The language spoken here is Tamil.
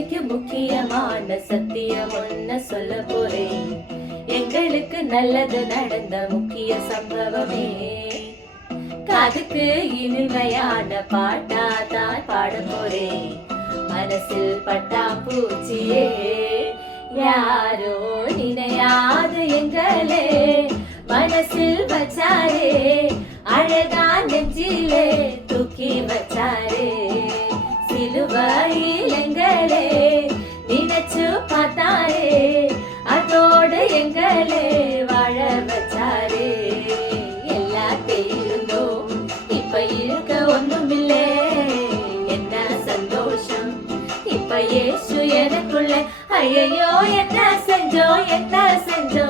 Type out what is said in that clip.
இன்னைக்கு முக்கியமான சத்தியம் ஒன்ன சொல்ல போறேன். எங்களுக்கு நல்லது நடந்த முக்கிய சம்பவமே. காதுக்கு இனிமையான பாட்டா தான் பாட போறேன். மனசில் பட்டாம்பூச்சியே யாரோ நினையாத எங்களே மனசில் வச்சாரே, அழகா நெஞ்சிலே தூக்கி வச்சாரே. சிலுவையில் எங்களே நினைச்சு பார்த்தாரே, அதோட எங்களே வாழ வச்சாரே. எல்லாத்தையும் இருந்தோம், இப்ப இருக்க ஒண்ணுமில்லே. என்ன சந்தோஷம் இப்ப இயேசு எனக்குள்ள. ஐயோ என்ன செஞ்சோம் என்ன செஞ்சோம்.